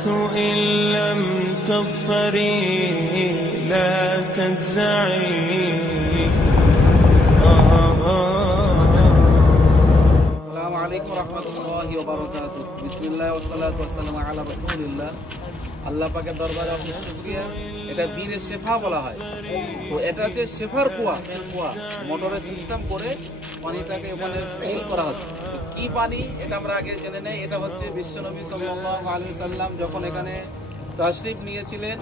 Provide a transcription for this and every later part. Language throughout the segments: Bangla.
النفس إن لم تظفري لا تجزعي السلام عليكم ورحمة الله وبركاته بسم الله والصلاة والسلام على رسول الله আল্লাহ পাকের দরবারে অশেষ শুকরিয়া। এটা বীরের শেফা বলা হয়। তো এটা হচ্ছে শেফার কুয়া মোটরের সিস্টেম করে পানিটাকে ওখানে ফিল করা হচ্ছে। তো কি পানি এটা আমরা আগে জেনে নেই। এটা হচ্ছে বিশ্বনবী সাল্লাল্লাহু আলাইহি সাল্লাম যখন এখানে তাশরিফ নিয়েছিলেন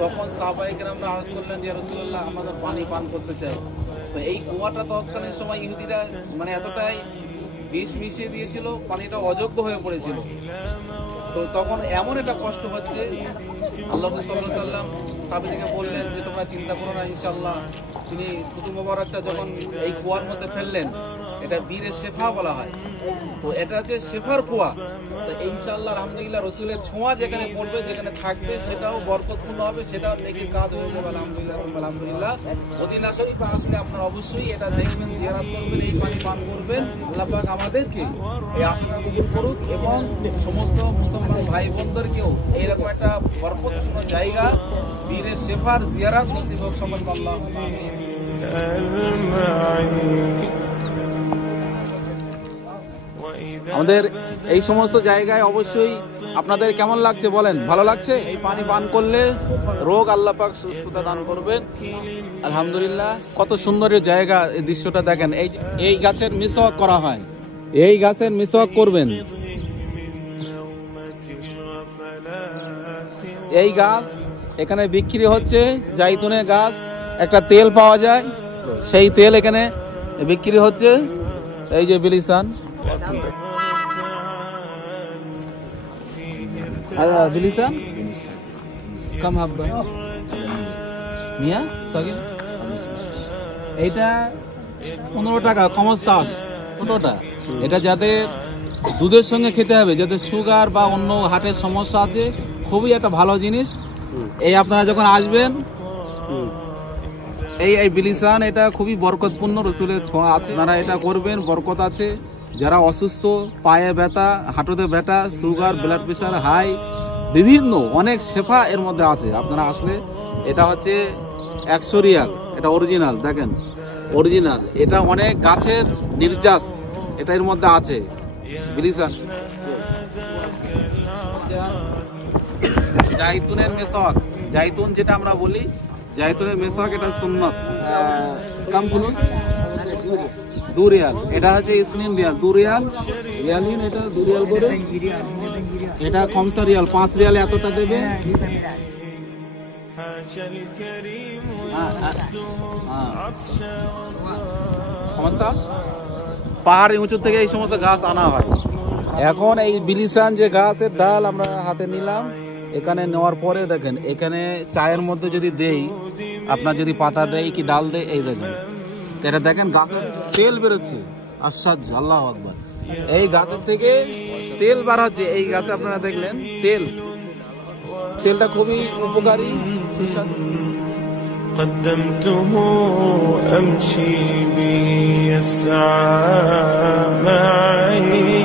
তখন সাহাবায়ে কেরামরা আরজ করলেন যে রাসূলুল্লাহ আমাদের পানি পান করতে চাই। তো এই কুয়াটা তৎকালীন সময় ইহুদিরা মানে এতটাই বিষ মিশিয়ে দিয়েছিল, পানিটা অযোগ্য হয়ে পড়েছিল। তো তখন এমন একটা কষ্ট হচ্ছে, আল্লাহ সাল্লাল্লাহু আলাইহি সাল্লাম সাহাবীদেরকে বললেন যে তোমরা চিন্তা করো না, ইনশাআল্লাহ। তিনি থুতু মোবারকটা যখন এই কুয়ার মধ্যে ফেললেন, এটা বীরের শেফা বলা হয়। তো এটা হচ্ছে শেফার কুয়া। তো ইনশাআল্লাহ আলহামদুলিল্লাহ রসুলের ছোঁয়া যেখানে পড়বে, যেখানে থাকবে, সেটাও বরকতপূর্ণ হবে, সেটাও নেকির কাজ হয়ে যাবে। আলহামদুলিল্লাহ আলহামদুলিল্লাহ। মদিনা শরীফে আসলে আপনারা অবশ্যই এটা দেখবেন, জিয়ারত করবেন, এই পানি পান করবেন। আল্লাহ পাক আমাদেরকে এই আশাটা কবুল করুক এবং সমস্ত মুসলমান ভাই বোনদেরকেও এইরকম একটা বরকতপূর্ণ জায়গা বীরের শেফার জিয়ারত নসিব হোক। সম্মান আল্লাহ। আমাদের এই সমস্ত জায়গায় অবশ্যই আপনাদের কেমন লাগছে বলেন? ভালো লাগছে? এই পানি পান করলে রোগ আল্লাহ পাক সুস্থতা দান করবেন। আলহামদুলিল্লাহ। কত সুন্দর জায়গা, এই দৃশ্যটা দেখেন। এই গাছের মিসওয়াক করা হয়, এই গাছের মিসওয়াক করবেন। এই গাছ এখানে বিক্রি হচ্ছে, জাইতুনের গাছ, একটা তেল পাওয়া যায়, সেই তেল এখানে বিক্রি হচ্ছে। এই যে বিলিসান, বিলিসান কাম হাব্বা মিয়া সাকিব, এইটা 15 টাকা কমস্তাস 15টা। এটা যাদের দুধের সঙ্গে খেতে হবে, যাদের সুগার বা অন্য হার্টের সমস্যা আছে, খুবই একটা ভালো জিনিস। এই আপনারা যখন আসবেন, এই বিলিসান এটা খুবই বরকতপূর্ণ, রসুলের ছোঁয়া আছে, আপনারা এটা করবেন, বরকত আছে। যারা অসুস্থ, পায়ে ব্যথা, হাঁটুতে ব্যথা, সুগার, ব্লাড প্রেশার হাই, বিভিন্ন অনেক শেফা এর মধ্যে আছে। আপনারা আসলে, এটা হচ্ছে 100 রিয়াল, এটা অরিজিনাল, দেখেন অরিজিনাল। এটা অনেক গাছের নির্যাস এটা এর মধ্যে আছে। বিলিসান জাইতুনের মেসওয়াক, জাইতুন যেটা আমরা বলি জাইতুনের মেসওয়াক, এটা সুন্নাত। কাম ফুলুস 2 রিয়াল, এটা হচ্ছে ইসমিন রিয়াল 2 রিয়াল, রিয়ালিন এটা 2 রিয়াল করে, এটা কমসা রিয়াল 5 রিয়াল এতটা দেবে। পাহাড়ি উঁচু থেকে এই সমস্ত গাছ আনা হয়। এখন এই বিলিসান যে গাছের ডাল আমরা হাতে নিলাম, এখানে নেওয়ার পরে দেখেন, এখানে চায়ের মধ্যে যদি দেই, আপনার যদি পাতা দেয় কি ডাল দেয়, এই দেখেন এটা দেখেন গাছের তেল বেরোচ্ছে। আশ্চর্য, আল্লাহু আকবার। এই গাছের থেকে তেল বার হচ্ছে। এই গাছে আপনারা দেখলেন তেলটা খুবই উপকারী, সুস্বাদু। قدمته أمشي بي يسعى معي